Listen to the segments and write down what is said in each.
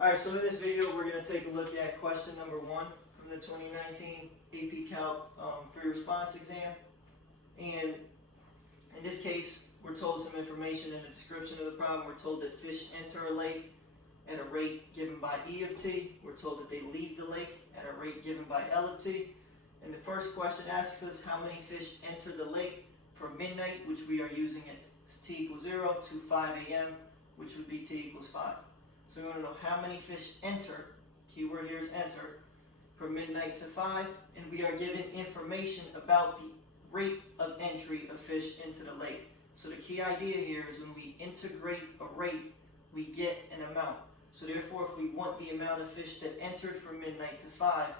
Alright, so in this video we're going to take a look at question number 1 from the 2019 AP Calc free response exam. And in this case, we're told some information in the description of the problem. We're told that fish enter a lake at a rate given by E of t. We're told that they leave the lake at a rate given by L of t. And the first question asks us how many fish enter the lake from midnight, which we are using at t equals 0, to 5 a.m., which would be t equals 5. So we want to know how many fish enter, keyword here is enter, from midnight to 5, and we are given information about the rate of entry of fish into the lake. So the key idea here is when we integrate a rate, we get an amount. So therefore, if we want the amount of fish that entered from midnight to 5,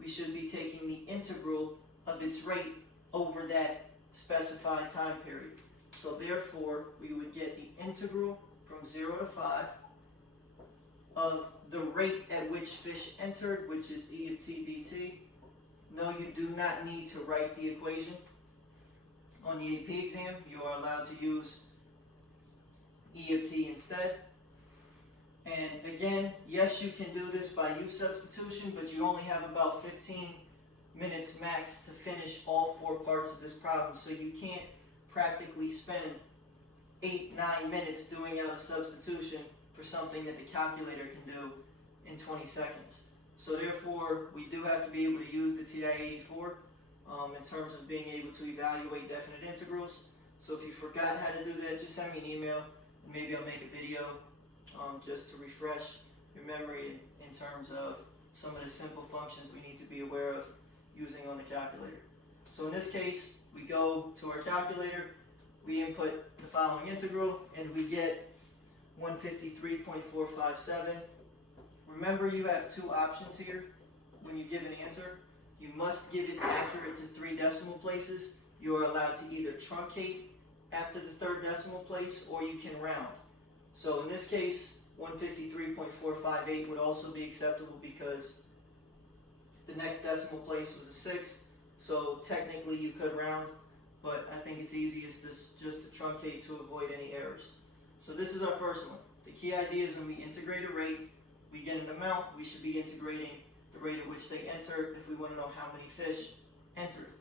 we should be taking the integral of its rate over that specified time period. So therefore, we would get the integral from 0 to 5 of the rate at which fish entered, which is E of t dt. No, you do not need to write the equation on the AP exam. You are allowed to use E of t instead. And again, yes, you can do this by U substitution, but you only have about 15 minutes max to finish all 4 parts of this problem. So you can't practically spend 8-9 minutes doing out a substitution for something that the calculator can do in 20 seconds. So therefore, we do have to be able to use the TI-84 in terms of being able to evaluate definite integrals. So if you forgot how to do that, just send me an email, and maybe I'll make a video just to refresh your memory in terms of some of the simple functions we need to be aware of using on the calculator. So in this case, we go to our calculator, we input the following integral, and we get 153.457. Remember, you have 2 options here when you give an answer. You must give it accurate to 3 decimal places. You are allowed to either truncate after the 3rd decimal place, or you can round. So in this case, 153.458 would also be acceptable because the next decimal place was a 6. So technically you could round, but I think it's easiest just to truncate to avoid any errors. So this is our first one. The key idea is when we integrate a rate, we get an amount. We should be integrating the rate at which they enter if we want to know how many fish entered.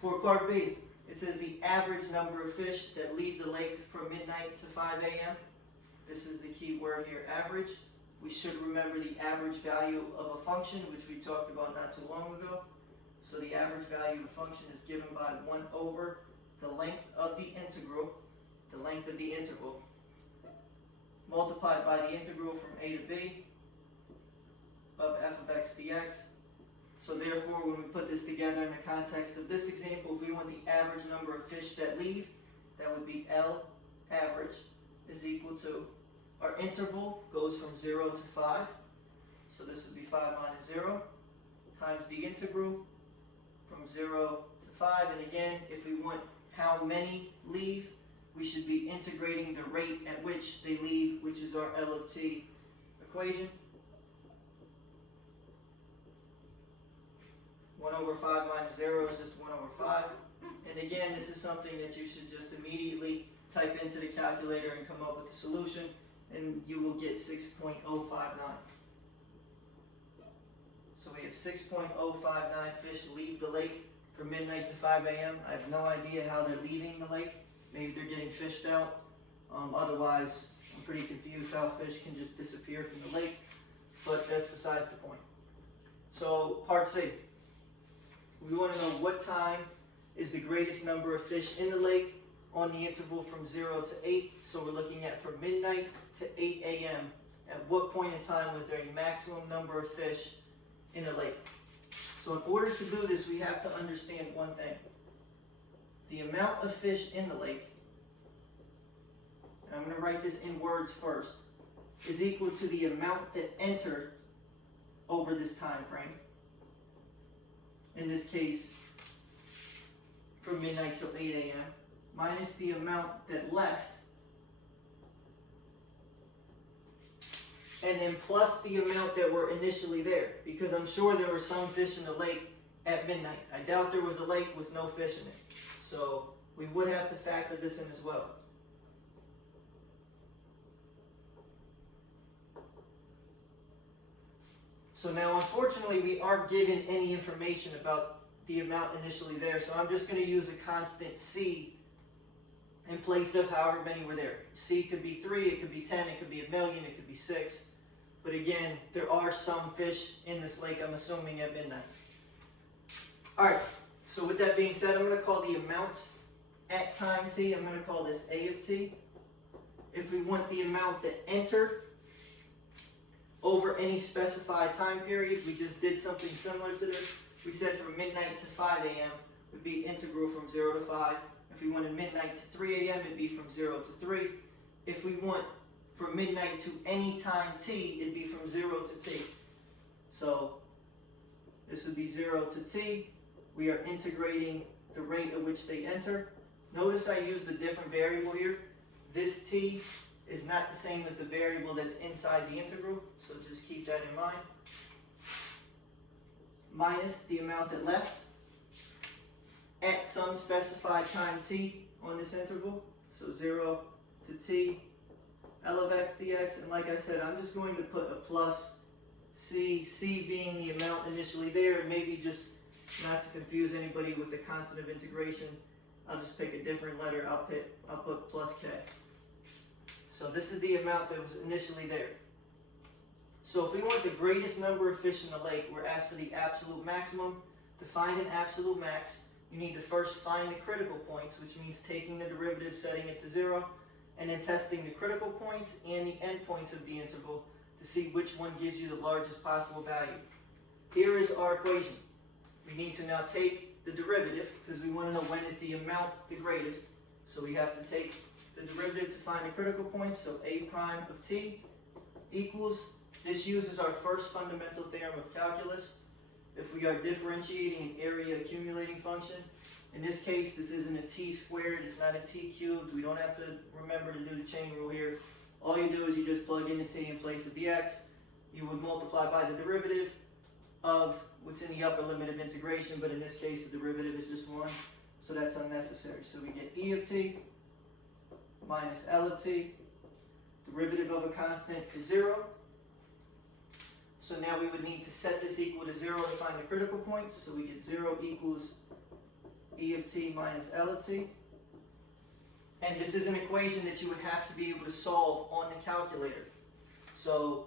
For part B, it says the average number of fish that leave the lake from midnight to 5 a.m. This is the key word here, average. We should remember the average value of a function, which we talked about not too long ago. So the average value of a function is given by 1 over the length of the integral, multiplied by the integral from a to b of f of x dx. So therefore, when we put this together in the context of this example, if we want the average number of fish that leave, that would be L average is equal to, our interval goes from 0 to 5, so this would be 5 minus 0, times the integral from 0 to 5. And again, if we want how many leave, we should be integrating the rate at which they leave, which is our L of t equation. 1 over 5 minus 0 is just 1 over 5. And again, this is something that you should just immediately type into the calculator and come up with the solution, and you will get 6.059. So we have 6.059 fish leave the lake from midnight to 5 a.m. I have no idea how they're leaving the lake. Maybe they're getting fished out. Otherwise, I'm pretty confused how fish can just disappear from the lake, but that's besides the point. So part C. We want to know what time is the greatest number of fish in the lake on the interval from 0 to 8. So we're looking at from midnight to 8 a.m. At what point in time was there a maximum number of fish in the lake? So in order to do this, we have to understand one thing. The amount of fish in the lake, and I'm going to write this in words first, is equal to the amount that entered over this time frame. In this case, from midnight till 8 a.m., minus the amount that left, and then plus the amount that were initially there, because I'm sure there were some fish in the lake at midnight. I doubt there was a lake with no fish in it. So we would have to factor this in as well. So now unfortunately we aren't given any information about the amount initially there, so I'm just going to use a constant C in place of however many were there. C could be 3, it could be 10, it could be 1,000,000, it could be 6. But again, there are some fish in this lake, I'm assuming, at midnight. Alright, so with that being said, I'm going to call the amount at time t, I'm going to call this A of t. If we want the amount that entered over any specified time period, we just did something similar to this. We said from midnight to 5 a.m. would be integral from 0 to 5. If we wanted midnight to 3 a.m., it'd be from 0 to 3. If we want from midnight to any time t, it'd be from 0 to t. So this would be 0 to t. We are integrating the rate at which they enter. Notice I used a different variable here. This t is not the same as the variable that's inside the integral, so just keep that in mind. Minus the amount that left at some specified time t on this interval, so 0 to t, L of x dx, and like I said, I'm just going to put a plus c, c being the amount initially there, and maybe just not to confuse anybody with the constant of integration, I'll just pick a different letter, I'll put plus k. So this is the amount that was initially there. So if we want the greatest number of fish in the lake, we're asked for the absolute maximum. To find an absolute max, you need to first find the critical points, which means taking the derivative, setting it to 0, and then testing the critical points and the endpoints of the interval to see which one gives you the largest possible value. Here is our equation. We need to now take the derivative because we want to know when is the amount the greatest. So we have to take the derivative to find the critical points. So a prime of t equals, this uses our first fundamental theorem of calculus. If we are differentiating an area accumulating function, in this case, this isn't a t squared, it's not a t cubed. We don't have to remember to do the chain rule here. All you do is you just plug in the t in place of the x. You would multiply by the derivative of what's in the upper limit of integration, but in this case, the derivative is just 1, so that's unnecessary. So we get e of t minus L of t. Derivative of a constant is 0. So now we would need to set this equal to 0 to find the critical points. So we get 0 equals e of t minus L of t. And this is an equation that you would have to be able to solve on the calculator. So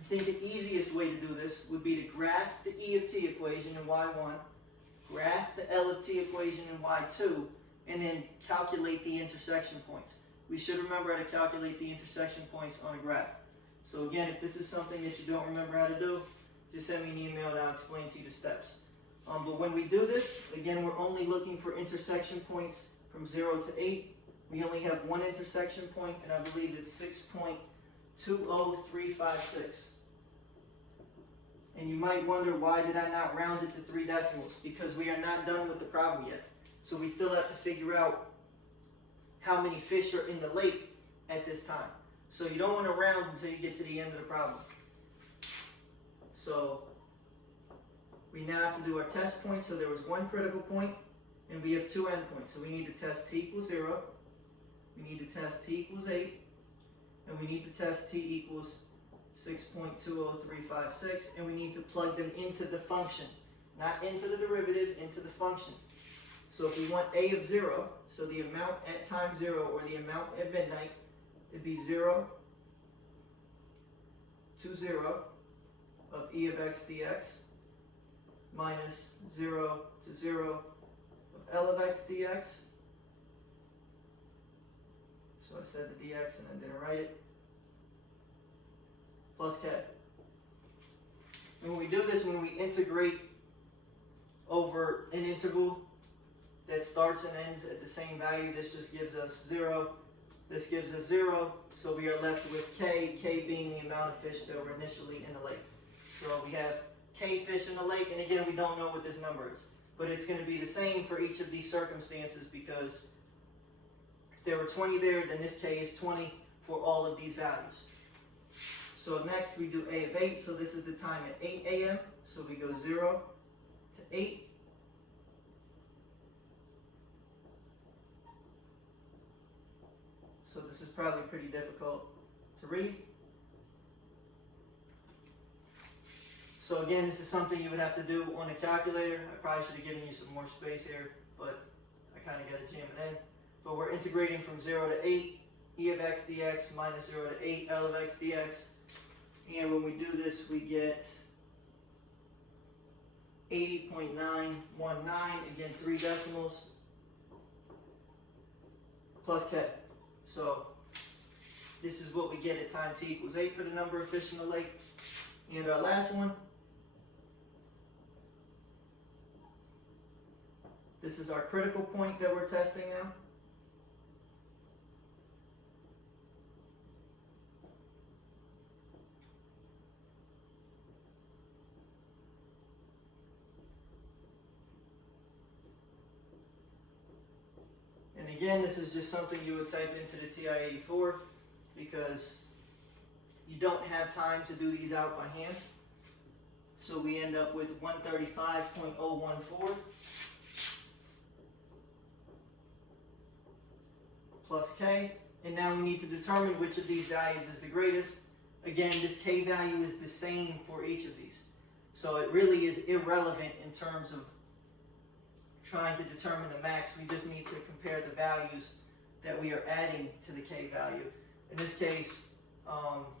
I think the easiest way to do this would be to graph the e of t equation in y1, graph the L of t equation in y2, and then calculate the intersection points. We should remember how to calculate the intersection points on a graph. So again, if this is something that you don't remember how to do, just send me an email and I'll explain to you the steps. But when we do this, again, we're only looking for intersection points from 0 to 8. We only have one intersection point, and I believe it's 6.20356. And you might wonder, why did I not round it to 3 decimals? Because we are not done with the problem yet. So we still have to figure out how many fish are in the lake at this time. So you don't want to round until you get to the end of the problem. So we now have to do our test point. So there was one critical point, and we have 2 endpoints. So we need to test t equals 0, we need to test t equals 8, and we need to test t equals 6.20356, and we need to plug them into the function, not into the derivative, into the function. So if we want a of 0, so the amount at time 0 or the amount at midnight, it'd be 0 to 0 of e of x dx minus 0 to 0 of L of x dx. So I said the dx and I didn't write it. Plus k. And when we do this, when we integrate over an integral that starts and ends at the same value, this just gives us 0. This gives us 0, so we are left with k, k being the amount of fish that were initially in the lake. So we have k fish in the lake, and again, we don't know what this number is. But it's going to be the same for each of these circumstances, because if there were 20 there, then this k is 20 for all of these values. So next we do a of 8, so this is the time at 8 a.m. So we go 0 to 8. So this is probably pretty difficult to read. So again, this is something you would have to do on a calculator. I probably should have given you some more space here, but I kind of got to jam it in. But we're integrating from 0 to 8, e of x dx minus 0 to 8, L of x dx. And when we do this, we get 80.919, again 3 decimals, plus k. So this is what we get at time t equals 8 for the number of fish in the lake. And our last one, this is our critical point that we're testing now. And again, this is just something you would type into the TI-84 because you don't have time to do these out by hand. So we end up with 135.014 plus k. And now we need to determine which of these values is the greatest. Again, this k value is the same for each of these. So it really is irrelevant in terms of trying to determine the max. We just need to compare the values that we are adding to the k value. In this case,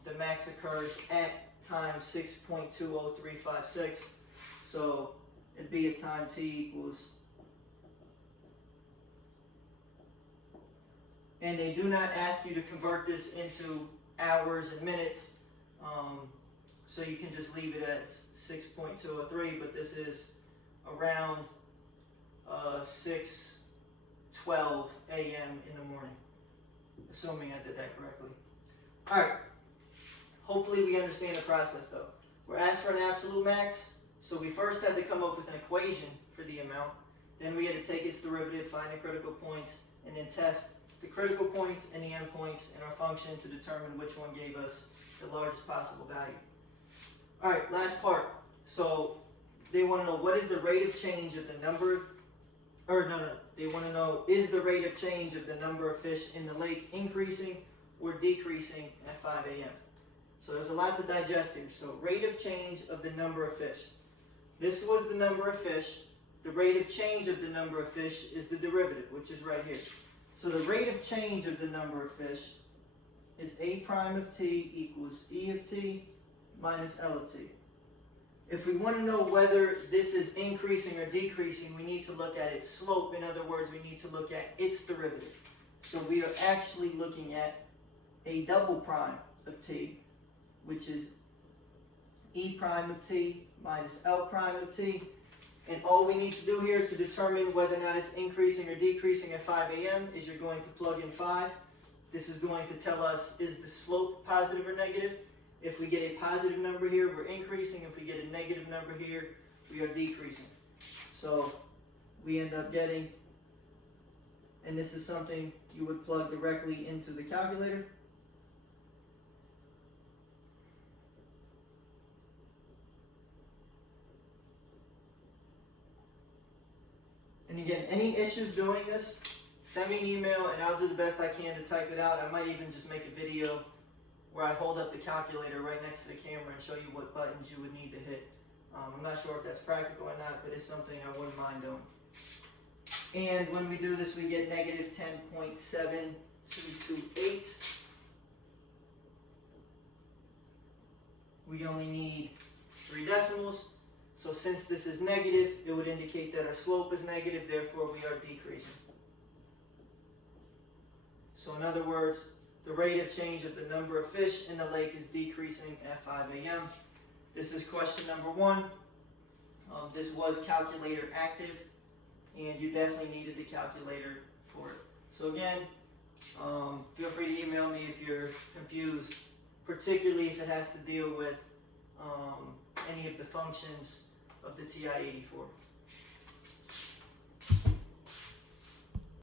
the max occurs at time 6.20356. So it'd be at time t equals, and they do not ask you to convert this into hours and minutes, so you can just leave it at 6.203, but this is around 6:12 a.m. in the morning, assuming I did that correctly. All right, hopefully we understand the process though. We're asked for an absolute max, so we first had to come up with an equation for the amount. Then we had to take its derivative, find the critical points, and then test the critical points and the endpoints in our function to determine which one gave us the largest possible value. All right, last part. So they want to know what is the rate of change of the number, they want to know, is the rate of change of the number of fish in the lake increasing or decreasing at 5 a.m.? So there's a lot to digest here. So rate of change of the number of fish. This was the number of fish. The rate of change of the number of fish is the derivative, which is right here. So the rate of change of the number of fish is a prime of t equals e of t minus L of t. If we want to know whether this is increasing or decreasing, we need to look at its slope. In other words, we need to look at its derivative. So we are actually looking at a double prime of t, which is e prime of t minus L prime of t. And all we need to do here to determine whether or not it's increasing or decreasing at 5 a.m. is you're going to plug in 5. This is going to tell us, is the slope positive or negative? If we get a positive number here, we're increasing. If we get a negative number here, we are decreasing. So we end up getting, and this is something you would plug directly into the calculator. And again, any issues doing this, send me an email and I'll do the best I can to type it out. I might even just make a video where I hold up the calculator right next to the camera and show you what buttons you would need to hit. I'm not sure if that's practical or not, but it's something I wouldn't mind doing. And when we do this, we get negative 10.7228. We only need 3 decimals. So since this is negative, it would indicate that our slope is negative, therefore we are decreasing. So in other words, the rate of change of the number of fish in the lake is decreasing at 5 a.m. This is question number 1. This was calculator active, and you definitely needed the calculator for it. So again, feel free to email me if you're confused, particularly if it has to deal with any of the functions of the TI-84.